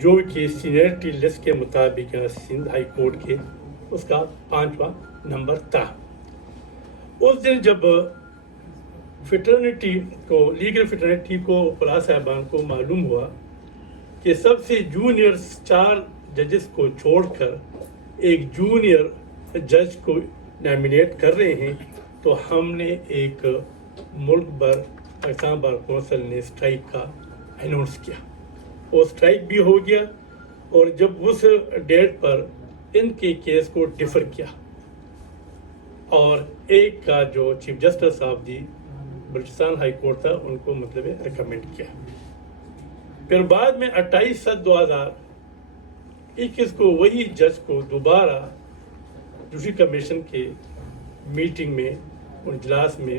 جو کہ seniority list کے مطابق سندھ ہائی کورٹ کے اس کا 5واں نمبر تھا. اس دن جب فٹرنیٹی کو لیگل فٹرنیٹی کو فلاح صاحبان کو معلوم ہوا کہ سب سے جونیئر 4 ججز کو چھوڑ کر ایک جونیئر جج کو نامینیٹ کر رہے ہیں, تو ہم نے ایک ملک بھر پاکستان بار کونسل نے اسٹرائک کا اناؤنس کیا. وہ اسٹرائک بھی ہو گیا, اور جب اس ڈیٹ پر ان کے کیس کو ڈیفر کیا, اور ایک کا جو chief justice of the Balochistan high court تھا ان کو مطلب ریکمینڈ کیا. پھر بعد میں 28/7/2021 کو وہی جج کو دوبارہ جوڈیشل کمیشن کے میٹنگ میں اجلاس میں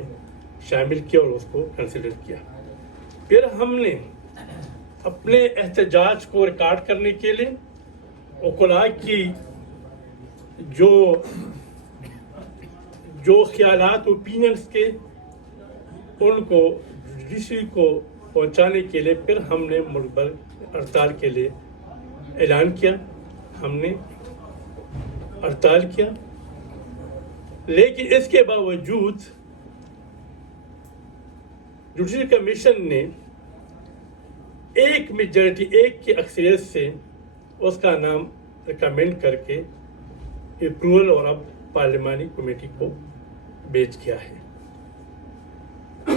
شامل کیا اور اس کو کنسیڈر کیا. پھر ہم نے اپنے احتجاج کو ریکارڈ کرنے کے لیے وکلاء کی جو خیالات اوپینینس کے ان کو جوڈیشری کو پہنچانے کے لیے پھر ہم نے ملک بھر ہڑتال کے لیے اعلان کیا. ہم نے ہڑتال کیا, لیکن اس کے باوجود جوڈیشل کمیشن نے ایک میجارٹی, ایک کی اکثریت سے اس کا نام ریکمینڈ کر کے اپروول اور اب پارلیمانی کمیٹی کو بھیج کیا ہے.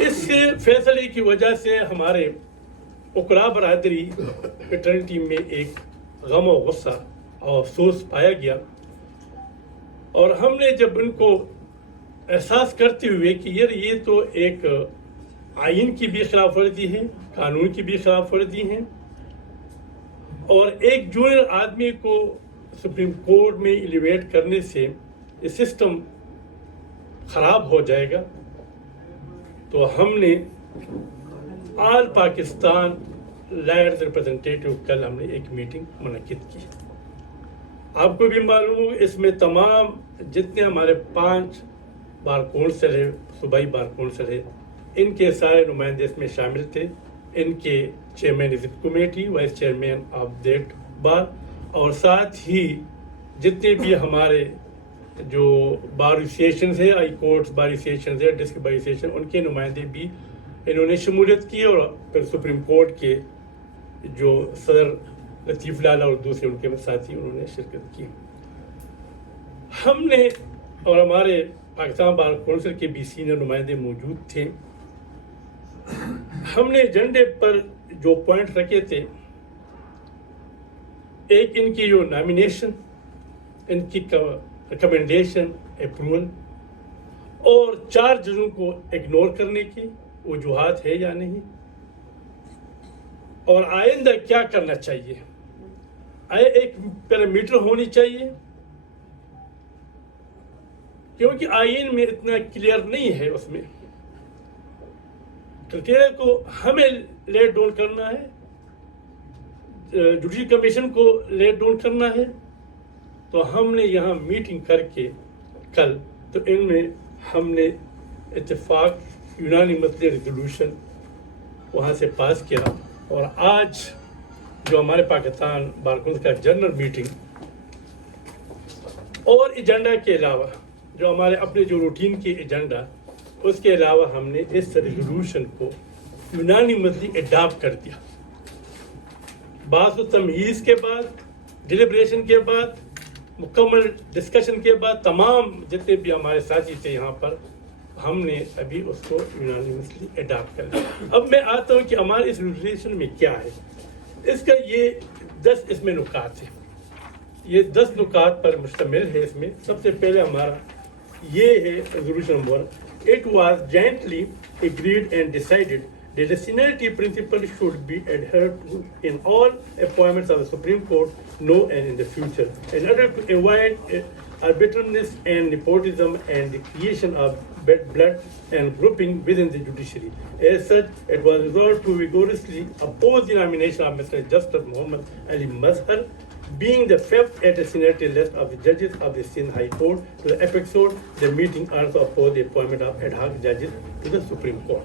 اس فیصلے کی وجہ سے ہمارے وکلاء برادری فٹرنیٹی میں ایک غم و غصہ اور افسوس پایا گیا, اور ہم نے جب ان کو احساس کرتے ہوئے کہ یہ تو ایک آئین کی بھی خلاف ورزی ہے, قانون کی بھی خلاف ورزی ہے, اور ایک جونیئر آدمی کو سپریم کورٹ میں ایلیویٹ کرنے سے یہ سسٹم خراب ہو جائے گا, تو ہم نے آل پاکستان لائرز ریپرزنٹیٹیو کل ہم نے ایک میٹنگ منعقد کی. آپ کو بھی معلوم ہو اس میں تمام جتنے ہمارے 5 بار کونسل ہے, صوبائی بار کونسل ہے, ان کے سارے نمائندے اس میں شامل تھے. ان کے chairman executive committee, vice chairman of that bar, اور ساتھ ہی جتنے بھی ہمارے جو بار ایسوسیشنز ہے, ہائی کورٹس بار ایسوسیشنز ہے, ڈسٹرکٹ بار ایسوسیشن, ان کے نمائندے بھی انہوں نے شمولیت کی, اور پھر سپریم کورٹ کے جو صدر لطیف لالہ اور دوسرے ان کے ساتھی انہوں نے شرکت کی. ہم نے اور ہمارے پاکستان بار کونسل کے بھی سینئر نمائندے موجود تھے. ہم نے ایجنڈے پر جو پوائنٹ رکھے تھے, ایک ان کی جو نامینیشن, ان کی ریکمنڈیشن, اپروول, اور 4 ججوں کو اگنور کرنے کی وجوہات ہے یا نہیں, اور آئندہ کیا کرنا چاہیے. ایک پیرامیٹر ہونی چاہیے, کیونکہ آئین میں اتنا کلیئر نہیں ہے, اس میں کرائٹیریا کو ہمیں لیٹ ڈاؤن کرنا ہے, جوڈیشل کمیشن کو لیٹ ڈاؤن کرنا ہے. تو ہم نے یہاں میٹنگ کر کے کل, تو ان میں ہم نے اتفاق یونانیمسلی ریزولوشن وہاں سے پاس کیا, اور آج جو ہمارے پاکستان بار کونسل کا جنرل میٹنگ اور ایجنڈا کے علاوہ جو ہمارے اپنے جو روٹین کے ایجنڈا, اس کے علاوہ ہم نے اس ریزولوشن کو یونانیمسلی اڈاپٹ کر دیا. بحث و تمہیز کے بعد, ڈیلیبریشن کے بعد, مکمل ڈسکشن کے بعد, تمام جتنے بھی ہمارے ساتھی تھے یہاں پر, ہم نے ابھی اس کو یونانیمسلی اڈاپٹ کر لیا. اب میں آتا ہوں کہ ہمارے اس ریزولوشن میں کیا ہے. اس کا یہ 10 اس میں نکات ہیں, یہ 10 نکات پر مشتمل ہے. اس میں سب سے پہلے ہمارا یہ ہے resolution number 1. It was jointly agreed and decided that the seniority principle should be adhered to in all appointments of the Supreme Court now and in the future, in order to avoid arbitrariness and nepotism and the creation of blood and grouping within the judiciary. As such, it was resolved to vigorously oppose the nomination of Mr. Justice Muhammad Ali Mazhar, being the 5th at the seniority list of the judges of the Sindh High Court. To the apex court, the meeting also opposed the appointment of ad hoc judges to the Supreme Court.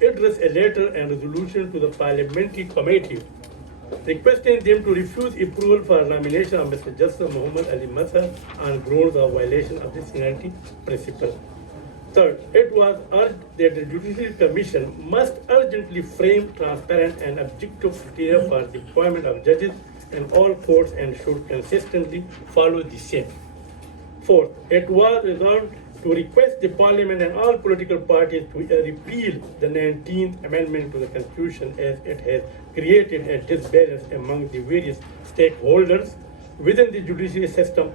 address a letter and resolution to the parliamentary committee requesting them to refuse approval for nomination of Mr. Justice Muhammad Ali Mazhar on grounds of violation of the seniority principle. Third, it was urged that the Judicial Commission must urgently frame transparent and objective criteria for the appointment of judges in all courts and should consistently follow the same. Fourth, it was resolved to request the Parliament and all political parties to repeal the 19th Amendment to the Constitution as it has created a disbalance among the various stakeholders within the judiciary system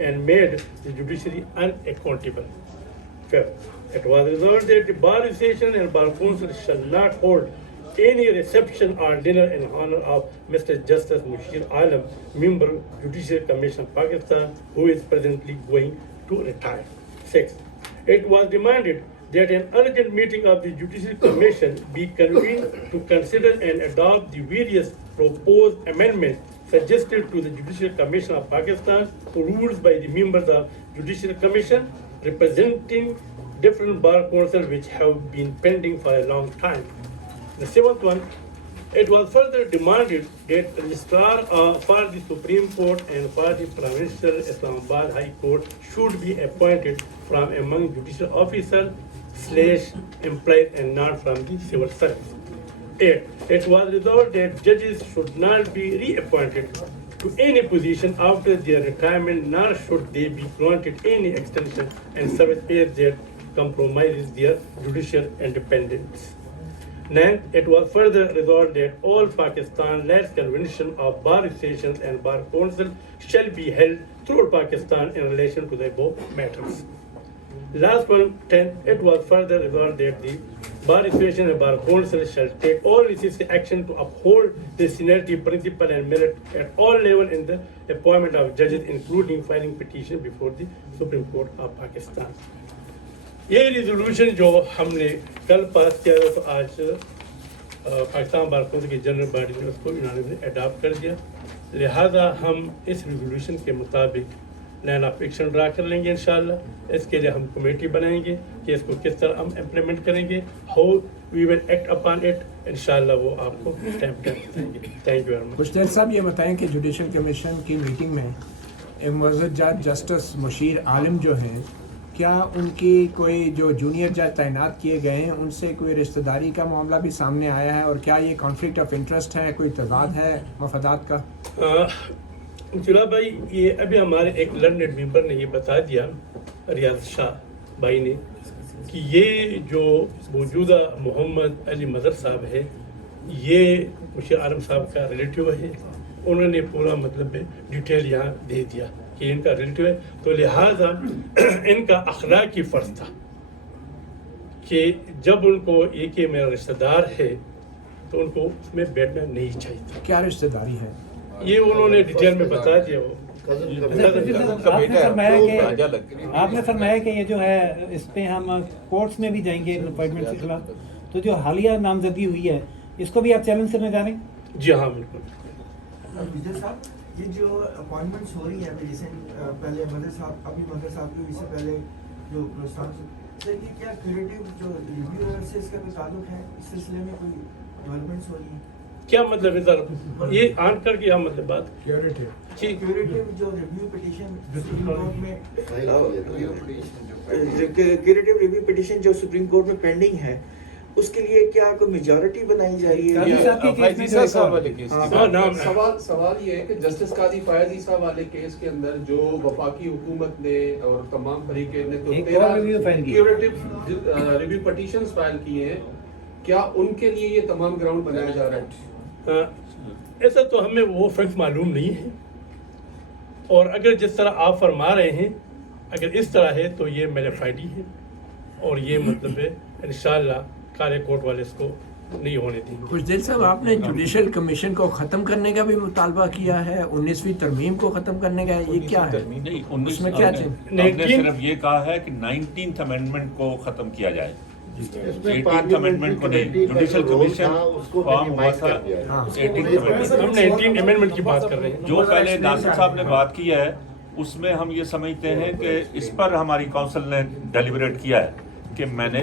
and made the judiciary unaccountable. Fifth, it was resolved that the Bar Association and Bar Council shall not hold any reception or dinner in honor of Mr. Justice Mushir Alam, member Judicial Commission Pakistan, who is presently going to retire. Sixth, it was demanded that an urgent meeting of the Judicial Commission be convened to consider and adopt the various proposed amendments suggested to the Judicial Commission of Pakistan, rules by the members of Judicial Commission representing different bar councils which have been pending for a long time. The seventh one, it was further demanded that the registrar for the Supreme Court and for the Provincial Islamabad High Court should be appointed from among judicial officers / employees and not from the civil service. 8. It was resolved that judges should not be reappointed to any position after their retirement, nor should they be granted any extension and service as that compromises their judicial independence. 9th, it was further resolved that all Pakistan-led convention of bar associations and bar council shall be held throughout Pakistan in relation to the above matters. Last one, 10th, it was further resolved that the bar association and bar council shall take all necessary action to uphold the seniority principle and merit at all levels in the appointment of judges, including filing petition before the Supreme Court of Pakistan. یہ resolution جو ہم نے کل پاس کیا تو آج Pakistan bar council کی general body نے اس کو انہوں اڈاپٹ کر دیا. لہذا ہم اس ریزولوشن کے مطابق لائن آف ایکشن ڈرا کر لیں گے انشاءاللہ. اس کے لیے ہم کمیٹی بنائیں گے کہ اس کو کس طرح ہم امپلیمنٹ کریں گے, how we will act upon it, انشاءاللہ وہ آپ کو اسٹیمپ کر دیں گے. Thank you very much. مشتاق صاحب یہ بتائیں کہ جوڈیشل کمیشن کی میٹنگ میں معزز جج جسٹس مشیر عالم جو ہیں, کیا ان کی کوئی جو جونیئر جج تعینات کیے گئے ہیں ان سے کوئی رشتہ داری کا معاملہ بھی سامنے آیا ہے, اور کیا یہ کانفلکٹ آف انٹرسٹ ہے, کوئی تضاد ہے مفادات کا؟ چلا بھائی, یہ ابھی ہمارے ایک لرنڈ ممبر نے یہ بتا دیا, ریاض شاہ بھائی نے, کہ یہ جو موجودہ محمد علی مظہر صاحب ہے یہ مشیر عالم صاحب کا ریلیٹیو ہے. انہوں نے پورا مطلب ڈیٹیل یہاں دے دیا کہ ان کا ریلیٹیو ہے, تو لہٰذا ان کا اخلاقی فرض تھا کہ جب ان کو یہ کہ میرا رشتہ دار ہے تو ان کو اس میں بیٹھنا نہیں چاہیے تھا. کیا رشتہ داری ہے یہ انہوں نے ڈیٹیل میں بتا دیا. وہ آپ نے فرمایا کہ یہ جو ہے اس پہ ہم کورٹس میں بھی جائیں گے اپوائنٹمنٹ کے خلاف, تو جو حالیہ نامزدگی ہوئی ہے اس کو بھی آپ چیلنج کرنے جا رہے ہیں؟ جی ہاں بالکل. یہ جو اپوائنٹمنٹس ہو رہی ہیں ریسنٹ, پہلے مدر صاحب ابھی مدر صاحب کی, اس سے پہلے جو پرستان سر, یہ کیا کریٹو جو ریویو سے اس کا کوئی تعلق ہے, اس سلسلے میں کوئی ڈیولپمنٹس ہو رہی ہیں؟ کیا مطلب ہے سر یہ آن کر کے مطلب بات کیوریٹو جو ریویو پٹیشن سپریم کورٹ میں کیوریٹو ریویو پٹیشن جو سپریم کورٹ میں پینڈنگ ہے, اس کے لیے کیا کوئی میجورٹی بنائی جائے؟ سوال یہ ہے کہ جسٹس قاضی فائز عیسیٰ والے کیس کے اندر جو وفاقی حکومت نے اور تمام فریقین نے تو 13 ریویو پٹیشنز فائل کیے ہیں, کیا ان کے لیے یہ تمام گراؤنڈ بنایا جا رہا ہے؟ ایسا تو ہمیں وہ فیکٹ معلوم نہیں ہے, اور اگر جس طرح آپ فرما رہے ہیں اگر اس طرح ہے تو یہ میرے فائدی ہے, اور یہ مطلب ہے انشاءاللہ کالے کوٹ والے اس کو نہیں ہونے دیں گے. خوشدل صاحب, آپ نے جوڈیشل کمیشن کو ختم کرنے کا بھی مطالبہ کیا ہے, 19ویں ترمیم کو ختم کرنے کا, یہ کیا ہے؟ نہیں, اس میں کیا نے صرف یہ کہا ہے کہ 19th امینڈمنٹ کو ختم کیا جائے, 18th امینڈمنٹ کو نہیں. جوڈیشل کمیشن فارم ہوا تھا 18th امینڈمنٹ, ہم 19 امینڈمنٹ کی بات کر رہے ہیں. جو پہلے ناصر صاحب نے بات کی ہے اس میں ہم یہ سمجھتے ہیں کہ اس پر ہماری کونسل نے ڈیلیبریٹ کیا ہے کہ میں نے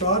4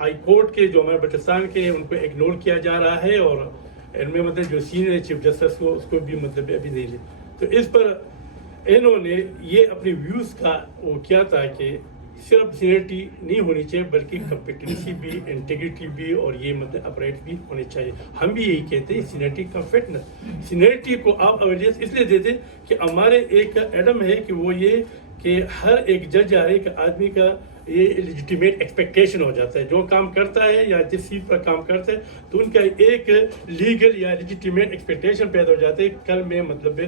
ہائی کورٹ کے جو ہمارے بلوچستان کے ہیں ان کو اگنور کیا جا رہا ہے، اور ان میں مطلب جو سینئر چیف جسٹس کو اس کو بھی مطلب ابھی نہیں لے. تو اس پر انہوں نے یہ اپنے ویوز کا وہ کیا تھا کہ صرف سینئرٹی نہیں ہونی چاہیے بلکہ کمپیٹنسی بھی، انٹیگریٹی بھی، اور یہ مطلب اپرائٹ بھی ہونے چاہیے. ہم بھی یہی کہتے ہیں سینئرٹی کا فٹنس. سینئرٹی کو آپ اویلیبل اس لیے دیتے کہ ہمارے ایک ایڈم ہے کہ وہ یہ کہ ہر ایک جج ہر ایک آدمی کا یہ لیجیٹیمیٹ ایکسپیکٹیشن ہو جاتا ہے. جو کام کرتا ہے یا جس سیٹ پر کام کرتا ہے تو ان کا ایک لیگل یا لیجیٹیمیٹ ایکسپیکٹیشن پیدا ہو جاتا ہے. کل میں مطلب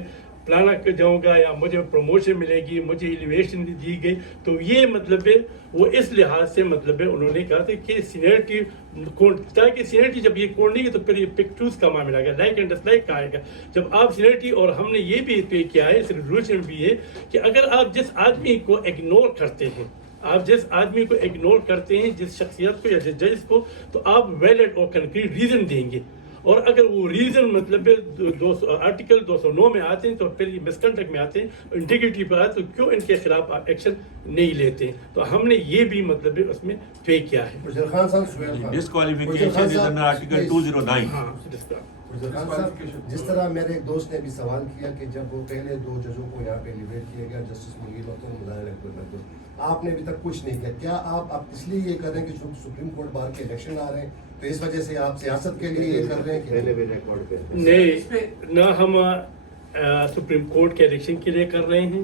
پلانا جاؤں گا یا مجھے پروموشن ملے گی، مجھے ایلیویشن دی گئی. تو یہ مطلب وہ اس لحاظ سے مطلب انہوں نے کہا تھا کہ سینئرٹی تاکہ سینئرٹی جب یہ کوڈ نہیں ہے تو پھر یہ پک چوز کا معاملہ آئے گا، لائک اینڈ ڈس لائک کا آئے گا. جب آپ سینئرٹی، اور ہم نے یہ بھی پے کیا ہے اس ریزولوشن بھی ہے کہ اگر آپ جس آدمی کو اگنور کرتے ہیں، آپ جس آدمی کو اگنور کرتے ہیں، جس شخصیت کو یا جس جج کو، تو آپ ویلڈ اور کنکریٹ ریزن دیں گے. اور اگر وہ ریزن مطلب آرٹیکل 209 میں آتے ہیں تو پھر یہ مس کنڈکٹ میں آتے ہیں، انٹیگریٹی پر آتے ہیں، تو کیوں ان کے خلاف آپ ایکشن نہیں لیتے ہیں. تو ہم نے یہ بھی مطلب اس میں پے کیا ہے. خان صاحب، Sohail Khan, disqualification is under article 209. ہاں خان صاحب، جس طرح میرے ایک دوست نے بھی سوال کیا کہ جب وہ پہلے 2 ججوں کو یہاں پہ ایلیویٹ کیا گیا، جسٹس منیر اور مظاہر اکبر، آپ نے ابھی تک کچھ نہیں کیا. کیا آپ اس لیے یہ کر رہے ہیں کہ سپریم کورٹ بار کے الیکشن آ رہے ہیں تو اس وجہ سے آپ سیاست کے لیے یہ کر رہے ہیں؟ نہیں، نہ ہم سپریم کورٹ کے الیکشن کے لیے کر رہے ہیں.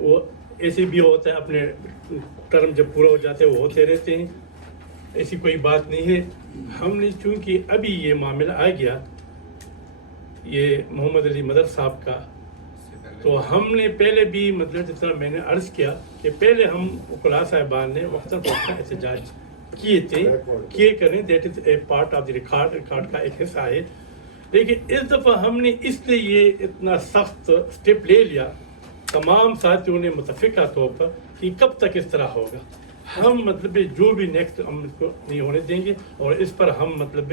وہ ایسے بھی ہوتا ہے، اپنے ٹرم جب پورا ہو جاتے ہیں وہ ہوتے رہتے ہیں، ایسی کوئی بات نہیں ہے. ہم نے چونکہ ابھی یہ معاملہ آ گیا یہ محمد علی مدر صاحب کا، تو ہم نے پہلے بھی مطلب جس طرح میں نے عرض کیا کہ پہلے ہم وکلاء صاحبان نے وقتاً فوقتاً احتجاج کیے کریں، that is a part of the record کا ایک حصہ ہے. لیکن اس دفعہ ہم نے اس لیے یہ اتنا سخت اسٹیپ لے لیا، تمام ساتھیوں نے متفقہ طور پر کہ کب تک اس طرح ہوگا. ہم مطلب جو بھی نیکسٹ ہم اس کو نہیں ہونے دیں گے، اور اس پر ہم مطلب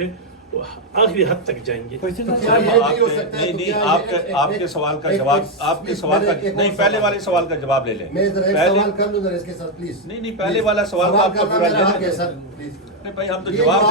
آخری حد تک جائیں گے. نہیں، آپ کے سوال کا جواب، آپ کے سوال کا نہیں، پہلے والے سوال کا جواب لے لیں. میں ذرا ایک سوال کر لوں ذرا اس کے ساتھ پلیز. نہیں، پہلے والا سوال آپ کا پورا لے لیں. Sir please. نہیں بھائی، ہم تو جواب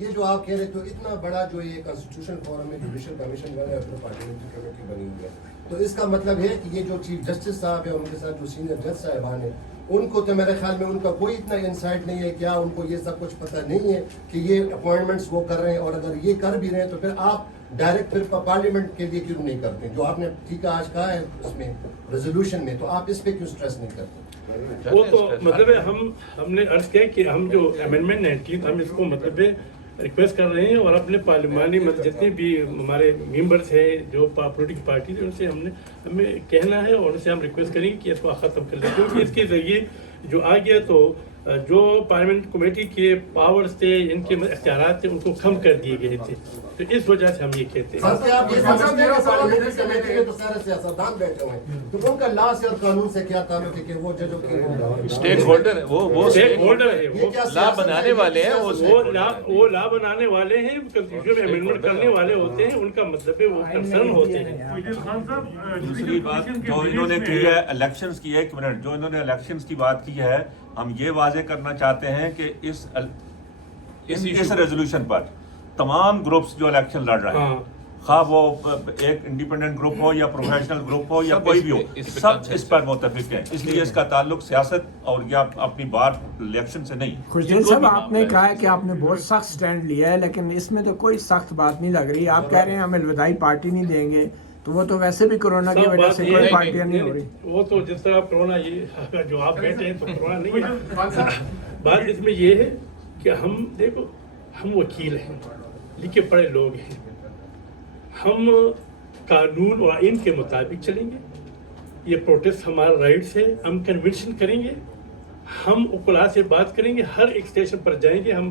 یہ جو آپ کہہ رہے تو اتنا بڑا جو یہ کانسٹیٹیوشن فورم ہے، جوڈیشل کمیشن بنا ہے، پارلیمنٹری کمیٹی بنی ہوئی ہے، تو اس کا مطلب ہے کہ یہ جو چیف جسٹس صاحب ہیں، ان کے ساتھ جو سینئر جج صاحبان ہیں، ان کو تو میرے خیال میں ان کا کوئی اتنا انسائٹ نہیں ہے. کیا ان کو یہ سب کچھ پتہ نہیں ہے کہ یہ اپوائنٹمنٹس وہ کر رہے ہیں؟ اور اگر یہ کر بھی رہے ہیں تو پھر آپ ڈائریکٹ پھر پارلیمنٹ کے لیے کیوں نہیں کرتے؟ جو آپ نے ٹھیک آج کہا ہے اس میں ریزولوشن میں، تو آپ اس پہ کیوں سٹریس نہیں کرتے؟ وہ تو مطلب ہم نے عرض کیا کہ ہم جو امینڈمنٹ 19 ہم اس کو مطلب ریکویسٹ کر رہے ہیں، اور اپنے پارلیمانی جتنے بھی ہمارے ممبرس ہیں جو پولیٹیکل پارٹیز ہیں ان سے ہمیں کہنا ہے، اور ان سے ہم ریکویسٹ کریں گے کہ اس کو ختم کر لیں. کیونکہ اس کے ذریعے جو آ گیا تو جو پارلیمنٹ کمیٹی کے پاورز تھے، ان کے اختیارات تھے، ان کو کم کر دیے گئے تھے. تو اس وجہ سے ہم یہ کہتے ہیں. آپ یہ سمجھتے ہیں کہ پارلیمنٹری کمیٹی میں تو سارے سیاستدان بیٹھے ہوئے ہیں، تو ان کا لا سے اور قانون سے کیا تعلق ہے کہ وہ ججوں کی اسٹیک ہولڈر ہے، وہ اسٹیک ہولڈر ہے، یہ کیا لا بنانے والے ہیں، وہ لا بنانے والے ہیں، کنسٹیٹیوشن میں امینڈمنٹ کرنے والے ہوتے ہیں، ان کا مطلب ہے وہ کنسرن ہوتے ہیں. دوسری بات جو انہوں نے کی ہے الیکشنز کی ہے، ایک منٹ، جو انہوں نے الیکشنز کی بات کی ہے، ہم یہ واضح کرنا چاہتے ہیں کہ اس ریزولوشن پر تمام گروپس جو الیکشن لڑ رہے ہیں، خواہ وہ ایک انڈیپینڈنٹ گروپ ہو یا پروفیشنل گروپ ہو یا کوئی بھی ہو، سب اس پر متفق ہیں. اس لیے اس کا تعلق سیاست اور یا اپنی بار الیکشن سے نہیں. خوشدل صاحب، آپ نے کہا ہے کہ آپ نے بہت سخت سٹینڈ لیا ہے، لیکن اس میں تو کوئی سخت بات نہیں لگ رہی. آپ کہہ رہے ہیں ہم الوداعی پارٹی نہیں دیں گے، تو وہ تو ویسے بھی کورونا کی وجہ سے کوئی پارٹیاں نہیں ہو رہی. وہ تو جس طرح کورونا یہ جو آپ بیٹھے ہیں تو کورونا نہیں ہے. بات اس میں یہ ہے کہ ہم دیکھو، ہم وکیل ہیں، لکھے پڑھے لوگ ہیں، ہم قانون اور آئین کے مطابق چلیں گے. یہ پروٹیسٹ ہمارا رائٹس ہے، ہم کنونشن کریں گے، ہم وکلاء سے بات کریں گے، ہر ایک اسٹیشن پر جائیں گے، ہم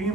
3